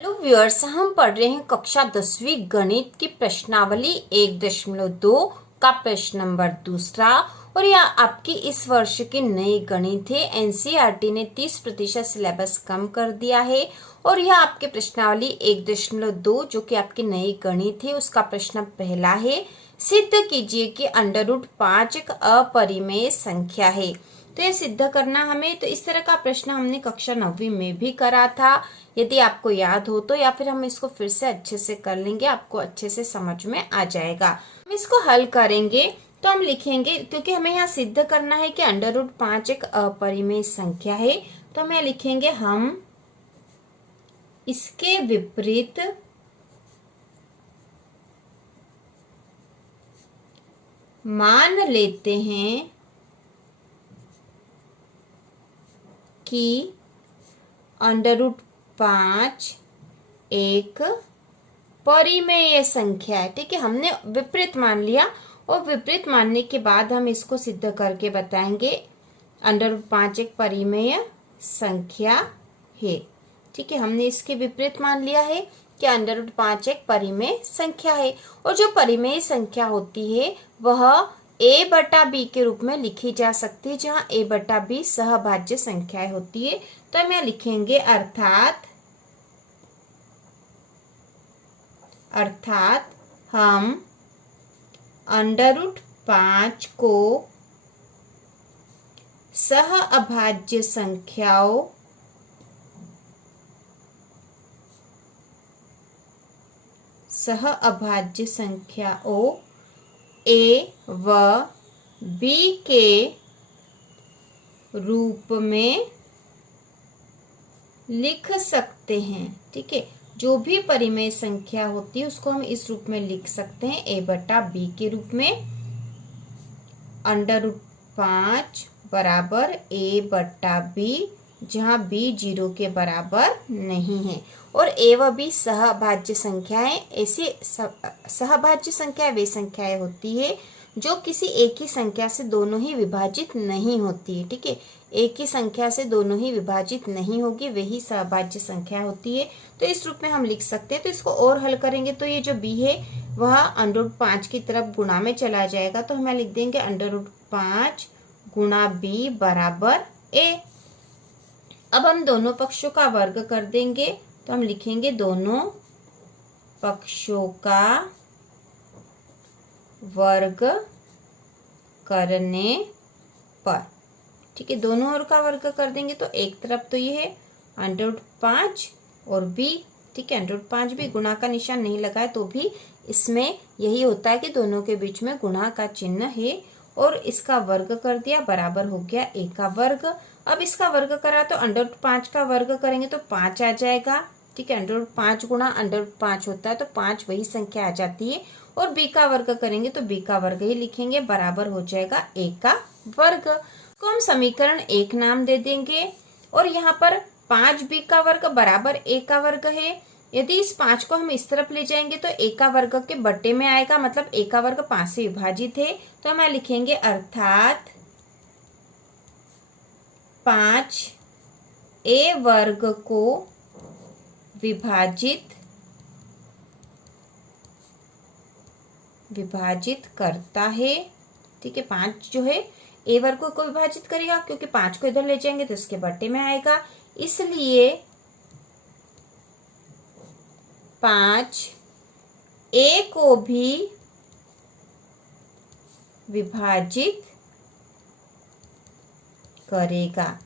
Hello viewers, हम पढ़ रहे हैं कक्षा 10वीं गणित की प्रश्नावली 1.2 का प्रश्न नंबर दूसरा। और यह आपकी इस वर्ष की नई गणित है। एनसीईआरटी ने 30% सिलेबस कम कर दिया है। और यह आपके प्रश्नावली 1.2 जो कि आपकी नई गणित है उसका प्रश्न पहला है। सिद्ध कीजिए कि √5 एक अपरिमेय संख्या है। तो ये सिद्ध करना हमें, तो इस तरह का प्रश्न हमने कक्षा 9वीं में भी करा था। यदि आपको याद हो तो, या फिर हम इसको फिर से अच्छे से कर लेंगे, आपको अच्छे से समझ में आ जाएगा। हम इसको हल करेंगे तो हम लिखेंगे, क्योंकि हमें यहाँ सिद्ध करना है कि √5 एक अपरिमेय संख्या है, तो हम यहाँ लिखेंगे हम इसके विपरीत मान लेते हैं कि √5 एक परिमेय संख्या है। ठीक है, हमने विपरीत मान लिया और विपरीत मानने के बाद हम इसको सिद्ध करके बताएंगे √5 एक परिमेय संख्या है। ठीक है, हमने इसके विपरीत मान लिया है कि √5 एक परिमेय संख्या है। और जो परिमेय संख्या होती है वह a/b के रूप में लिखी जा सकती है, जहां a/b सहभाज्य संख्याएं होती है। तो हम यहाँ लिखेंगे अर्थात हम √5 को सहअभाज्य संख्याओं a व b के रूप में लिख सकते हैं। ठीक है, जो भी परिमेय संख्या होती है उसको हम इस रूप में लिख सकते हैं, a/b के रूप में। √5 बराबर a/b, जहां b 0 के बराबर नहीं है। और a व b सहभाज्य संख्याएं, ऐसी सहभाज्य संख्या वे संख्याएं होती है जो किसी एक ही संख्या से दोनों ही विभाजित नहीं होती है। ठीक है, एक ही संख्या से दोनों ही विभाजित नहीं होगी, वही सहभाज्य संख्या होती है। तो इस रूप में हम लिख सकते हैं। तो इसको और हल करेंगे तो ये जो b है वह √5 की तरफ गुणा में चला जाएगा, तो हम लिख देंगे √5 गुणा b बराबर a। अब हम दोनों पक्षों का वर्ग कर देंगे, तो हम लिखेंगे दोनों पक्षों का वर्ग करने पर। ठीक है, दोनों ओर का वर्ग कर देंगे तो एक तरफ तो ये है √5 और b। ठीक है, √5 भी गुणा का निशान नहीं लगा है तो भी इसमें यही होता है कि दोनों के बीच में गुणा का चिन्ह है। और इसका वर्ग कर दिया, बराबर हो गया a का वर्ग। अब इसका वर्ग करा तो √5 का वर्ग करेंगे तो 5 आ जाएगा। ठीक है, √5 गुणा √5 होता है तो 5 वही संख्या आ जाती है। और b का वर्ग करेंगे तो b का वर्ग ही लिखेंगे, बराबर हो जाएगा a का वर्ग। को हम समीकरण 1 नाम दे देंगे। और यहाँ पर 5b का वर्ग बराबर a का वर्ग है। यदि इस 5 को हम इस तरफ ले जाएंगे तो a का वर्ग के बट्टे में आएगा, मतलब a का वर्ग 5 से विभाजित है। तो हम लिखेंगे अर्थात 5 a वर्ग को विभाजित करता है। ठीक है, 5 जो है a वर्ग को विभाजित करेगा, क्योंकि 5 को इधर ले जाएंगे तो इसके बट्टे में आएगा, इसलिए 5 a को भी विभाजित करेगा।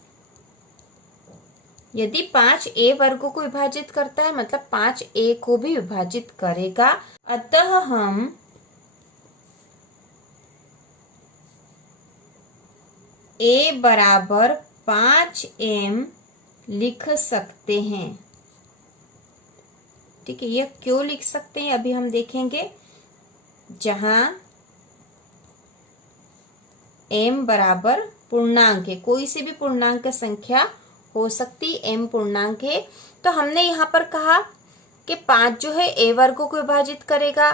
यदि 5 a वर्ग को विभाजित करता है मतलब 5 a को भी विभाजित करेगा। अतः हम a बराबर 5m लिख सकते हैं। ठीक है, यह क्यों लिख सकते हैं अभी हम देखेंगे। जहां m बराबर पूर्णांक है, कोई सी भी पूर्णांक संख्या हो सकती, m पूर्णांक है। तो हमने यहाँ पर कहा कि 5 जो है a वर्ग को विभाजित करेगा।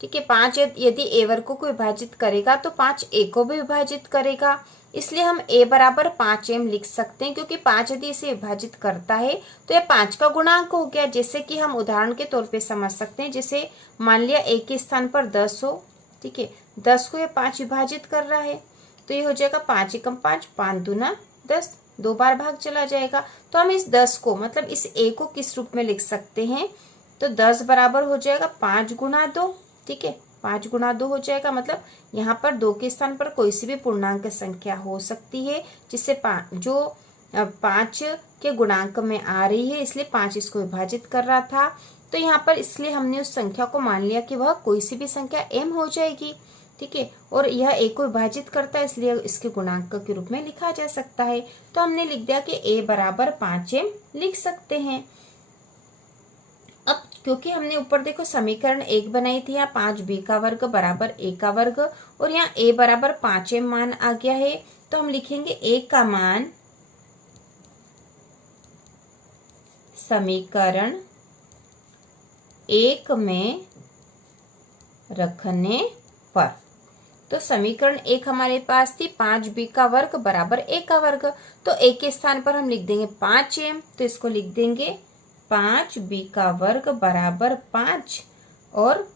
ठीक है, 5 यदि a वर्ग को विभाजित करेगा तो 5 a को भी विभाजित करेगा। इसलिए हम a बराबर 5m लिख सकते हैं, क्योंकि 5 यदि इसे विभाजित करता है तो यह 5 का गुणांक हो गया। जैसे कि हम उदाहरण के तौर पे समझ सकते हैं, जैसे मान लिया a के स्थान पर 10 हो, ठीक है, 10 को यह 5 विभाजित कर रहा है, तो ये हो जाएगा 5 एकम 5, 5 दूना 10, 2 बार भाग चला जाएगा। तो हम इस 10 को, मतलब इस a को किस रूप में लिख सकते हैं, तो 10 बराबर हो जाएगा 5 गुना 2, ठीक है, 5 गुना 2 हो जाएगा। मतलब यहाँ पर 2 के स्थान पर कोई सी भी पूर्णांक संख्या हो सकती है, जिससे जो 5 के गुणांक में आ रही है, इसलिए 5 इसको विभाजित कर रहा था। तो यहाँ पर इसलिए हमने उस संख्या को मान लिया कि वह कोई सी भी संख्या m हो जाएगी, ठीक है, और यह a को विभाजित करता है, इसलिए इसके गुणांक के रूप में लिखा जा सकता है। तो हमने लिख दिया कि a बराबर 5m लिख सकते हैं। अब क्योंकि हमने ऊपर देखो समीकरण 1 बनाई थी, यहाँ 5b का वर्ग बराबर a का वर्ग, और यहाँ a बराबर 5m मान आ गया है, तो हम लिखेंगे a का मान समीकरण 1 में रखने पर। तो समीकरण 1 हमारे पास थी 5b का वर्ग बराबर a का वर्ग, तो a के स्थान पर हम लिख देंगे 5m, तो इसको लिख देंगे 5b का वर्ग बराबर 5, और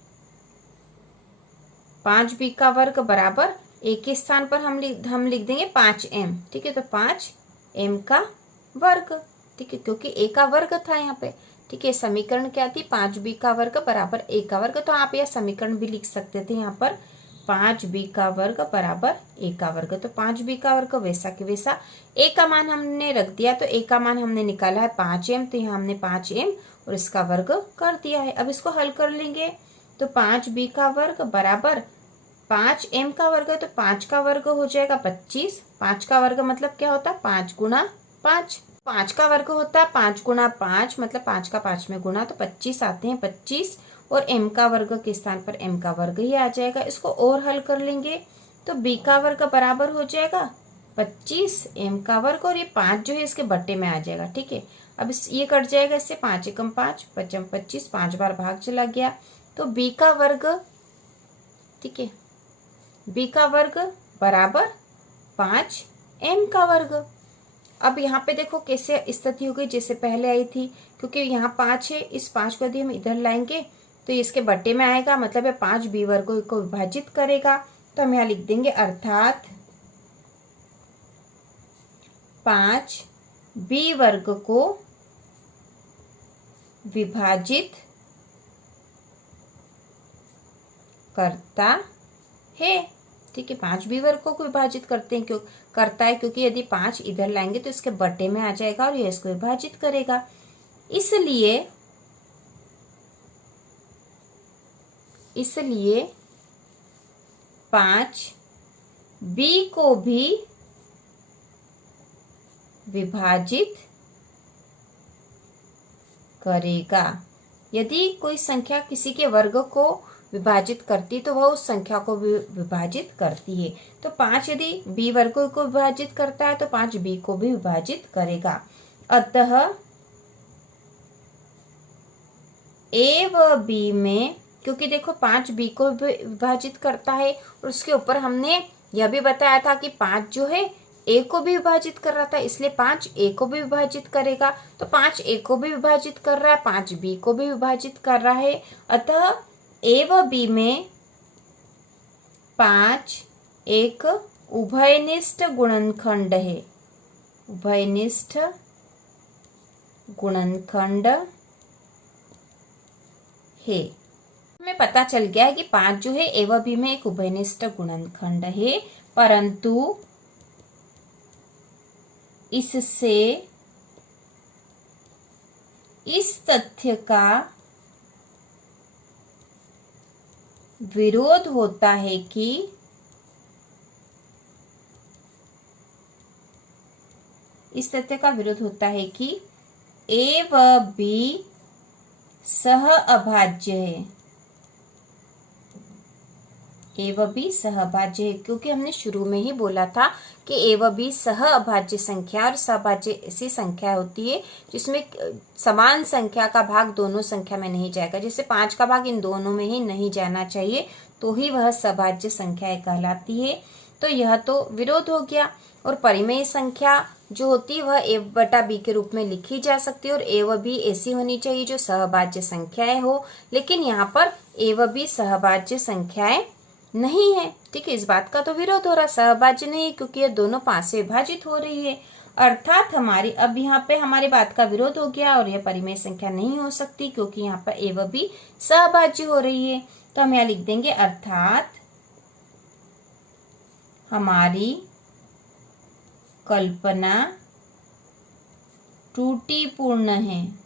5b का वर्ग बराबर a के स्थान पर हम लिख देंगे 5m, ठीक है, तो 5m का वर्ग, ठीक है, क्योंकि a का वर्ग था यहाँ पे, ठीक है। समीकरण क्या थी, 5b का वर्ग बराबर a का वर्ग, तो आप यह समीकरण भी लिख सकते थे यहाँ पर 5b का वर्ग बराबर a का वर्ग। तो 5b का वर्ग वैसा कि वैसा, a का मान हमने रख दिया, तो a का मान हमने निकाला है 5m, तो यहाँ हमने 5m और इसका वर्ग कर दिया है। अब इसको हल कर लेंगे, तो 5b का वर्ग बराबर 5m का वर्ग, तो 5 का वर्ग हो जाएगा 25, 5 का वर्ग मतलब क्या होता है 5 गुना 5, 5 का वर्ग होता है 5 गुना 5, मतलब 5 का 5 में गुना, तो 25 आते हैं 25, और m का वर्ग के स्थान पर m का वर्ग ही आ जाएगा। इसको और हल कर लेंगे, तो b का वर्ग बराबर हो जाएगा 25 m का वर्ग, और ये 5 जो है इसके बट्टे में आ जाएगा, ठीक है। अब ये कट जाएगा इससे, 5 एकम 5, 5 25, 5 बार भाग चला गया, तो b का वर्ग, ठीक है, b का वर्ग बराबर 5 m का वर्ग। अब यहाँ पे देखो कैसे स्थिति हो गई, जैसे पहले आई थी, क्योंकि यहाँ 5 है, इस 5 को यदि हम इधर लाएंगे तो इसके बट्टे में आएगा, मतलब ये 5b वर्ग को विभाजित करेगा। तो हम यहाँ लिख देंगे अर्थात 5b वर्ग को विभाजित करता है, ठीक है, 5b वर्ग को विभाजित करते हैं, क्यों करता है, क्योंकि यदि 5 इधर लाएंगे तो इसके बट्टे में आ जाएगा और यह इसको विभाजित करेगा। इसलिए 5b को भी विभाजित करेगा। यदि कोई संख्या किसी के वर्ग को विभाजित करती तो वह उस संख्या को भी विभाजित करती है। तो 5 यदि b वर्ग को विभाजित करता है तो 5b को भी विभाजित करेगा। अतः a व b में, क्योंकि देखो 5b को विभाजित करता है, और उसके ऊपर हमने यह भी बताया था कि 5 जो है a को भी विभाजित कर रहा था, इसलिए 5a को भी विभाजित करेगा। तो 5a को भी विभाजित कर रहा है, 5b को भी विभाजित कर रहा है। अतः a व b में 5 एक उभयनिष्ठ गुणनखंड है, उभयनिष्ठ गुणनखंड है। हमें पता चल गया है कि 5 जो है a व b में एक उभयनिष्ठ गुणनखंड है, परंतु इससे इस तथ्य का विरोध होता है कि a व b सह अभाज्य है, a व b सह अभाज्य है, क्योंकि हमने शुरू में ही बोला था कि a व b सह अभाज्य संख्या और सहभाज्य ऐसी संख्या होती है जिसमें समान संख्या का भाग दोनों संख्या में नहीं जाएगा। जैसे 5 का भाग इन दोनों में ही नहीं जाना चाहिए, तो ही वह सहभाज्य संख्या कहलाती है। तो यह तो विरोध हो गया। और परिमेय संख्या जो होती है वह a बटा b के रूप में लिखी जा सकती है और a व b ऐसी होनी चाहिए जो सहभाज्य संख्याएं हो, लेकिन यहाँ पर a व b सहभाज्य संख्याएं नहीं है। ठीक है, इस बात का तो विरोध हो रहा, सहभाज्य नहीं है क्योंकि ये दोनों 5 से विभाजित हो रही है। अर्थात हमारी अब यहाँ पे हमारी बात का विरोध हो गया और यह परिमेय संख्या नहीं हो सकती क्योंकि यहाँ पर a व b सहभाज्य हो रही है। तो हम यहाँ लिख देंगे अर्थात हमारी कल्पना त्रुटिपूर्ण है।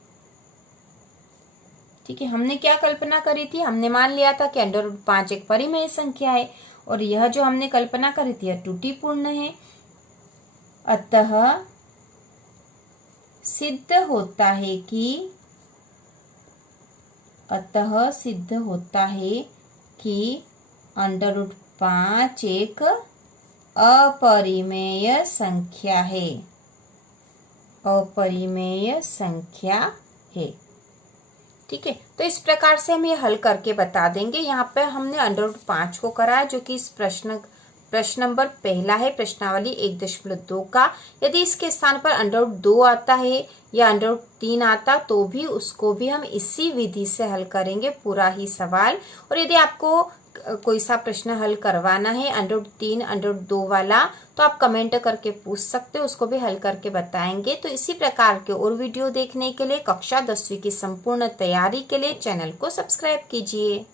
ठीक है, हमने क्या कल्पना करी थी, हमने मान लिया था कि √5 एक परिमेय संख्या है और यह जो हमने कल्पना करी थी यह त्रुटिपूर्ण है। अतः सिद्ध होता है कि √5 एक अपरिमेय संख्या है, अपरिमेय संख्या है। ठीक है, तो इस प्रकार से हम ये हल करके बता देंगे। यहाँ पे हमने √5 को करा है जो कि इस प्रश्न नंबर पहला है, प्रश्नावली 1.2 का। यदि इसके स्थान पर √2 आता है या √3 आता तो भी उसको भी हम इसी विधि से हल करेंगे पूरा ही सवाल। और यदि आपको कोई सा प्रश्न हल करवाना है √3 √2 वाला तो आप कमेंट करके पूछ सकते हो, उसको भी हल करके बताएंगे। तो इसी प्रकार के और वीडियो देखने के लिए कक्षा 10वीं की संपूर्ण तैयारी के लिए चैनल को सब्सक्राइब कीजिए।